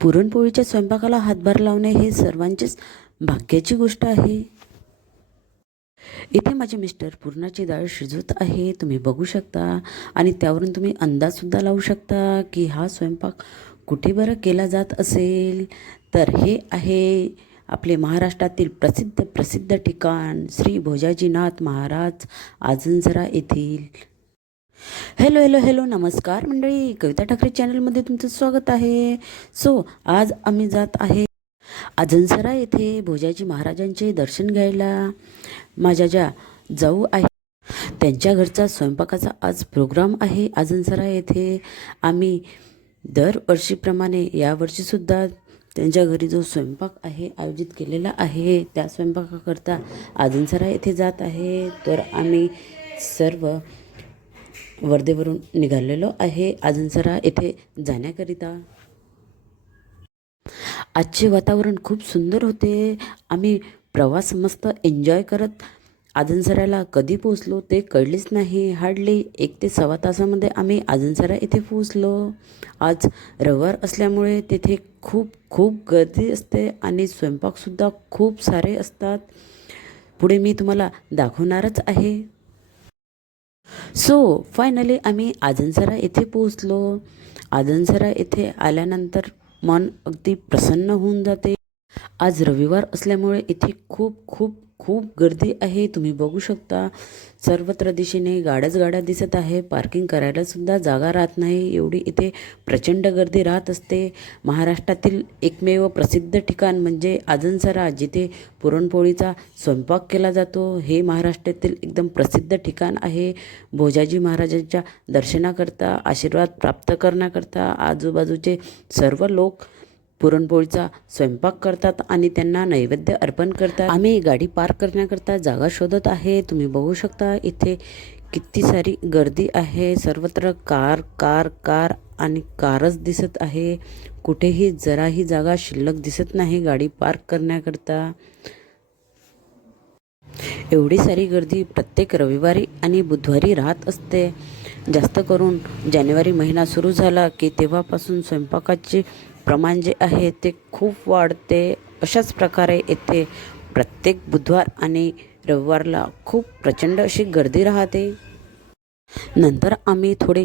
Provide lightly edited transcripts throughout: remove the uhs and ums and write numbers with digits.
पुरणपोळीच्या स्वयंपाकाला हातभार लावणे हे सर्वांचीच भाग्याची गोष्ट आहे. इथे माझे मिस्टर पुरणाची डाळ शिजवत आहे, तुम्ही बघू शकता. आणि त्यावरून तुम्ही अंदाजसुद्धा लावू शकता की हा स्वयंपाक कुठे बरं केला जात असेल. तर हे आहे आपले महाराष्ट्रातील प्रसिद्ध प्रसिद्ध ठिकाण श्री भोजाजीनाथ महाराज आजनसरा येथील. हॅलो हॅलो हॅलो, नमस्कार मंडळी, कविता ठाकरे चॅनलमध्ये तुमचं स्वागत आहे. आज आम्ही जात आहे आजनसरा येथे भोजाजी महाराजांचे दर्शन घ्यायला. माझ्या ज्या जाऊ आहे त्यांच्या घरचा स्वयंपाकाचा आज प्रोग्राम आहे आजनसरा येथे. आम्ही दरवर्षीप्रमाणे यावर्षीसुद्धा त्यांच्या घरी जो स्वयंपाक आहे आयोजित केलेला आहे त्या स्वयंपाकाकरता आजनसरा येथे जात आहे. तर आम्ही सर्व वर्धेवरून निघालेलो आहे आजनसरा येथे जाण्याकरिता. आजचे वातावरण खूप सुंदर होते. आम्ही प्रवास मस्त एन्जॉय करत आजनसराला कधी पोचलो ते कळलेच नाही. हार्डली 1 ते सव्वा तासामध्ये आम्ही आजनसरा येथे पोचलो. आज रविवार असल्यामुळे तेथे खूप खूप गर्दी असते आणि स्वयंपाकसुद्धा खूप सारे असतात. पुढे मी तुम्हाला दाखवणारच आहे. फायनली आम्ही आजनसरा येथे पोचलो. आजनसरा येथे आल्यानंतर मन अगदी प्रसन्न होऊन जाते. आज रविवार असल्यामुळे इथे खूप खूप खूप गर्दी आहे, तुम्ही बघू शकता. सर्वत्र दिशेने गाड्या दिसत आहे. पार्किंग करायला सुद्धा जागा राहत नाही, एवढी इथे प्रचंड गर्दी राहत असते. महाराष्ट्रातील एकमेव प्रसिद्ध ठिकाण म्हणजे आजनसरा, जिथे पुरणपोळीचा स्वयंपाक केला जातो. हे महाराष्ट्रातील एकदम प्रसिद्ध ठिकाण आहे. भोजाजी महाराजांच्या दर्शनाकरता, आशीर्वाद प्राप्त करण्याकरता आजूबाजूचे सर्व लोक पुरणपोळीचा स्वयंपाक करतात आणि त्यांना नैवेद्य अर्पण करतात. आम्ही गाडी पार्क करण्याकरता जागा शोधत आहे. तुम्ही बघू शकता इथे किती सारी गर्दी आहे. सर्वत्र कार कार कार आणि कारच दिसत आहे. कुठेही जराही जागा शिल्लक दिसत नाही गाडी पार्क करण्याकरता. एवढी सारी गर्दी प्रत्येक रविवारी आणि बुधवारी राहत असते. जास्त करून जानेवारी महिना सुरू झाला की तेव्हापासून स्वयंपाकाचे प्रमाण जे आहे ते खूप वाढते. अशाच प्रकारे येथे प्रत्येक बुधवार आणि रविवारला खूप प्रचंड अशी गर्दी राहते. नंतर आम्ही थोडे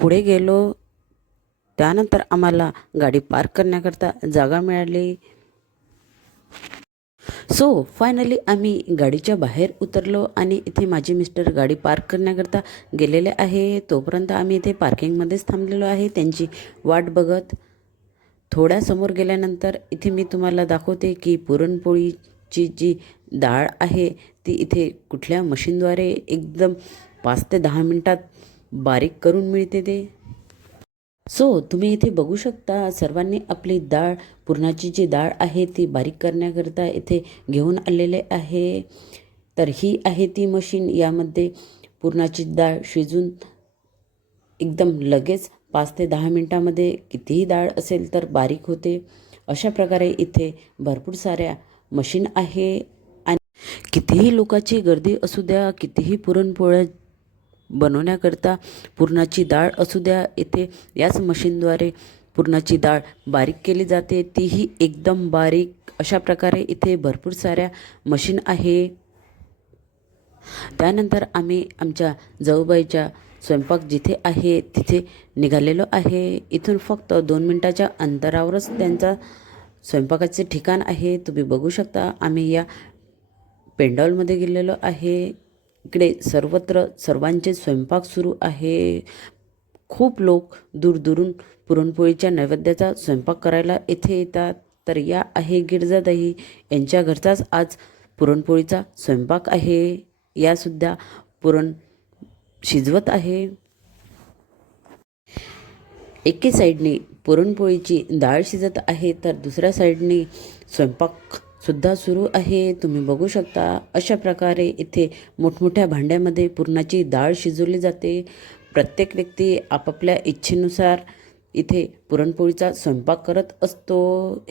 पुढे गेलो. त्यानंतर आम्हाला गाडी पार्क करण्याकरता जागा मिळाली. फायनली आम्ही गाडीच्या बाहेर उतरलो आणि इथे माझे मिस्टर गाडी पार्क करण्याकरता गेलेले आहे. तोपर्यंत आम्ही इथे पार्किंगमध्येच थांबलेलो आहे त्यांची वाट बघत. थोड्या समोर गेल्यानंतर इथे मी तुम्हाला दाखवते की पुरणपोळीची जी डाळ आहे ती इथे कुठल्या मशीनद्वारे एकदम 5 ते 10 मिनटात बारीक करून मिळते ते. तुम्ही इथे बघू शकता सर्वांनी आपली डाळ, पुरणाची जी डाळ आहे ती बारीक करण्याकरता इथे घेऊन आलेले आहे. तर ही आहे ती मशीन. यामध्ये पुरणाची डाळ शिजून एकदम लगेच 5 ते 10 मिनटामध्ये कितीही डाळ असेल तर बारीक होते. अशा प्रकारे इथे भरपूर साऱ्या मशीन आहे. आणि कितीही लोकांची गर्दी असू द्या, कितीही पुरणपोळ्या बनवण्याकरता पुरणाची डाळ असू द्या, इथे याच मशीनद्वारे पुरणाची डाळ बारीक केली जाते, तीही एकदम बारीक. अशा प्रकारे इथे भरपूर साऱ्या मशीन आहे. त्यानंतर आम्ही आमच्या जाऊबाईच्या स्वयंपाक जिथे आहे तिथे निघालेलो आहे. इथून फक्त 2 मिनटाच्या अंतरावरच त्यांचा स्वयंपाकाचे ठिकाण आहे. तुम्ही बघू शकता. आम्ही या पेंडॉलमध्ये गेलेलो आहे. इकडे सर्वत्र सर्वांचे स्वयंपाक सुरू आहे. खूप लोक दूरदूरून पुरणपोळीच्या नैवेद्याचा स्वयंपाक करायला इथे येतात. तर या आहे गिरजाताई, यांच्या घरचाच आज पुरणपोळीचा स्वयंपाक आहे. यासुद्धा पुरण शिजवत आहे. एके साईडने पुरणपोळीची डाळ शिजत आहे तर दुसऱ्या साईडने स्वयंपाकसुद्धा सुरू आहे. तुम्ही बघू शकता. अशा प्रकारे इथे मोठमोठ्या भांड्यामध्ये पुरणाची डाळ शिजवली जाते. प्रत्येक व्यक्ती आपापल्या इच्छेनुसार इथे पुरणपोळीचा स्वयंपाक करत असतो.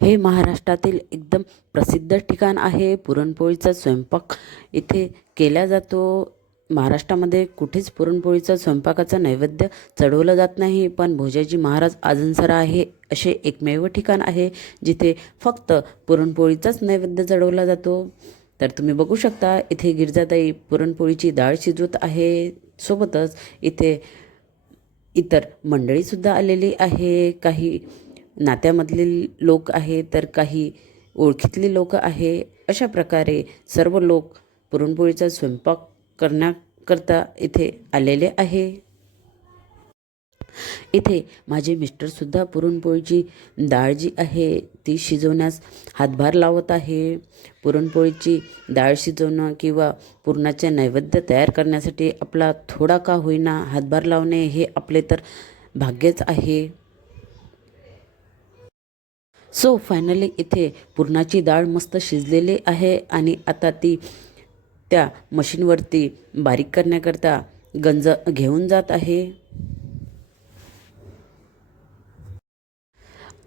हे महाराष्ट्रातील एकदम प्रसिद्ध ठिकाण आहे. पुरणपोळीचा स्वयंपाक इथे केला जातो. महाराष्ट्रामध्ये कुठेच पुरणपोळीचा स्वयंपाकाचा नैवेद्य चढवलं जात नाही, पण भोजाजी महाराज आजनसरा आहे असे एकमेव ठिकाण आहे जिथे फक्त पुरणपोळीचाच नैवेद्य चढवला जातो. तर तुम्ही बघू शकता इथे गिरजाताई पुरणपोळीची डाळ शिजवत आहे. सोबतच इथे इतर मंडळीसुद्धा आलेली आहे. काही नात्यामधले लोक आहे तर काही ओळखीतली लोक आहे. अशा प्रकारे सर्व लोक पुरणपोळीचा स्वयंपाक करण्याकरता इथे आलेले आहे. इथे माझे मिस्टरसुद्धा पुरणपोळीची डाळ जी आहे ती शिजवण्यास हातभार लावत आहे. पुरणपोळीची डाळ शिजवणं किंवा पुरणाचे नैवेद्य तयार करण्यासाठी आपला थोडा का होईना हातभार लावणे हे आपले तर भाग्यच आहे. सो फायनली इथे पुरणाची डाळ मस्त शिजलेली आहे आणि आता ती त्या मशीनवरती बारीक करण्याकरता गंज घेऊन जात आहे.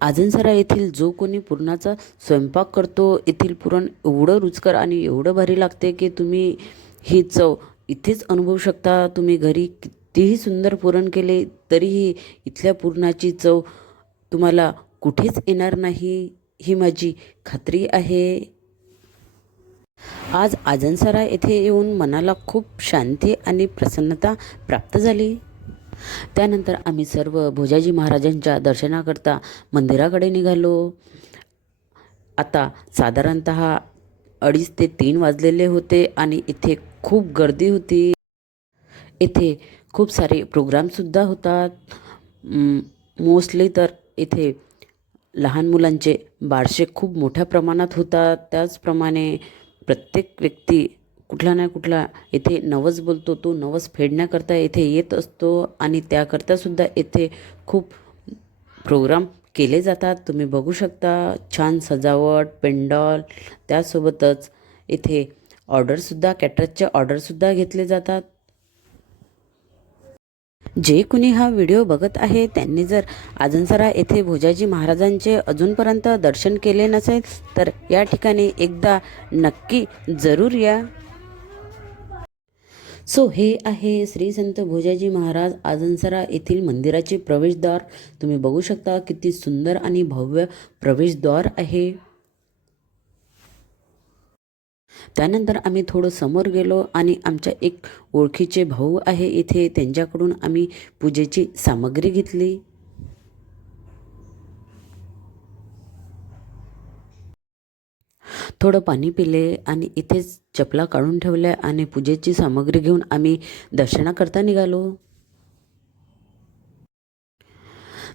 आजनसरा येथील जो कोणी पुरणाचा स्वयंपाक करतो येथील पुरण एवढं रुचकर आणि एवढं भारी लागते की तुम्ही ही चव इथेच अनुभवू शकता. तुम्ही घरी कितीही सुंदर पुरण केले तरीही इथल्या पुरणाची चव तुम्हाला कुठेच येणार नाही, ही माझी खात्री आहे. आज आजनसरा येथे येऊन मनाला खूप शांती आणि प्रसन्नता प्राप्त झाली. त्यानंतर आम्ही सर्व भोजाजी महाराजांच्या दर्शनाकरता मंदिराकडे निघालो. आता साधारणत 2:30 ते 3 वाजलेले होते आणि इथे खूप गर्दी होती. इथे खूप सारे प्रोग्रामसुद्धा होतात. मोस्टली तर इथे लहान मुलांचे बारसे खूप मोठ्या प्रमाणात होतात. त्याचप्रमाणे प्रत्येक व्यक्ती कुठला ना कुठला इथे नवस बोलतो, तो नवस फेडण्याकरता इथे येत असतो आणि त्याकरतासुद्धा इथे खूप प्रोग्राम केले जातात. तुम्ही बघू शकता छान सजावट, पेंडॉल, त्यासोबतच इथे ऑर्डरसुद्धा कॅटरसचे ऑर्डरसुद्धा घेतले जातात. जे कुणी हा व्हिडिओ बघत आहे त्यांनी जर आजनसरा येथे भोजाजी महाराजांचे अजूनपर्यंत दर्शन केले नसेल तर या ठिकाणी एकदा नक्की जरूर या. सो हे आहे श्री संत भोजाजी महाराज आजनसरा येथील मंदिराचे प्रवेशद्वार. तुम्ही बघू शकता किती सुंदर आणि भव्य प्रवेशद्वार आहे. त्यानंतर आम्ही थोडं समोर गेलो आणि आमच्या एक ओळखीचे भाऊ आहे इथे, त्यांच्याकडून आम्ही पूजेची सामग्री घेतली. थोडं पाणी पिले आणि इथेच चपला काढून ठेवल्या आणि पूजेची सामग्री घेऊन आम्ही दर्शनाकरता निघालो.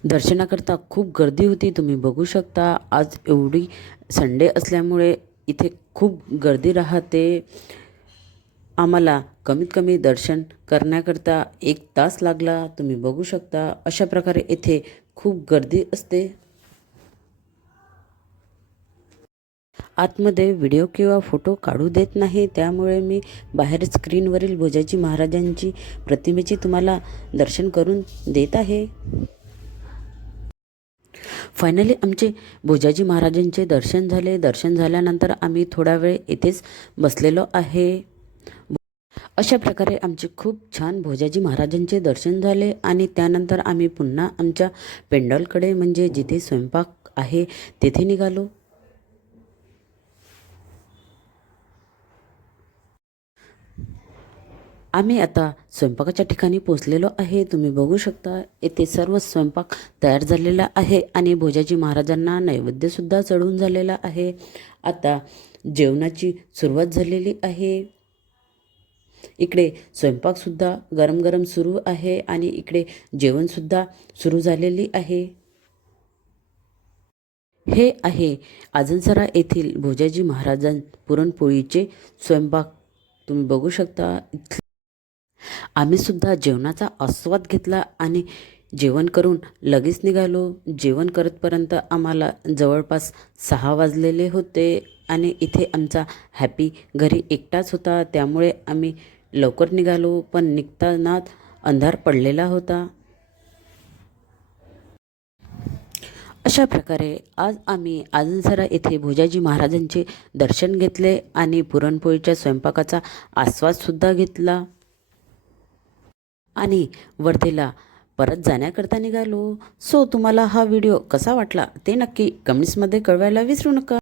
दर्शनाकरता खूप गर्दी होती. तुम्ही बघू शकता आज एवढी संडे असल्यामुळे इथे खूप गर्दी राहते. आम्हाला कमीत कमी दर्शन करण्याकरता 1 तास लागला. तुम्ही बघू शकता अशा प्रकारे इथे खूप गर्दी असते. आतमध्ये व्हिडिओ किंवा फोटो काढू देत नाही, त्यामुळे मी बाहेर स्क्रीनवरील भोजाजी महाराजांची प्रतिमेचे तुम्हाला दर्शन करून देत आहे. फायनली आमचे भोजाजी महाराजांचे दर्शन झाले. दर्शन झाल्यानंतर आम्ही थोडा वेळ इथेच बसलेलो आहे. अशा प्रकारे आमचे खूप छान भोजाजी महाराजांचे दर्शन झाले आणि त्यानंतर आम्ही पुन्हा आमच्या पेंडॉलकडे म्हणजे जिथे स्वयंपाक आहे तेथे निघालो. आम्ही आता स्वयंपाकाच्या ठिकाणी पोचलेलो आहे. तुम्ही बघू शकता येथे सर्व स्वयंपाक तयार झालेला आहे आणि भोजाजी महाराजांना नैवेद्यसुद्धा चढवून झालेला आहे. आता जेवणाची सुरुवात झालेली आहे. इकडे स्वयंपाकसुद्धा गरम गरम सुरू आहे आणि इकडे जेवणसुद्धा सुरू झालेली आहे. हे आहे आजनसरा येथील भोजाजी महाराजां पुरणपोळीचे स्वयंपाक. तुम्ही बघू शकता आम्ही सुद्धा जेवणाचा आस्वाद घेतला आणि जेवण करून लगेच निघालो. जेवण करतपर्यंत आम्हाला जवळपास 6 वाजलेले होते आणि इथे आमचा हॅपी घरी एकटाच होता, त्यामुळे आम्ही लवकर निघालो. पण निघताना अंधार पडलेला होता. अशा प्रकारे आज आम्ही आजनसरा येथे भोजाजी महाराजांचे दर्शन घेतले आणि पुरणपोळीच्या स्वयंपाकाचा आस्वादसुद्धा घेतला. आणि वर्धेला परत जाण्याकरता निघालो. सो तुम्हाला हा व्हिडिओ कसा वाटला ते नक्की कमेंट्समध्ये कळवायला विसरू नका.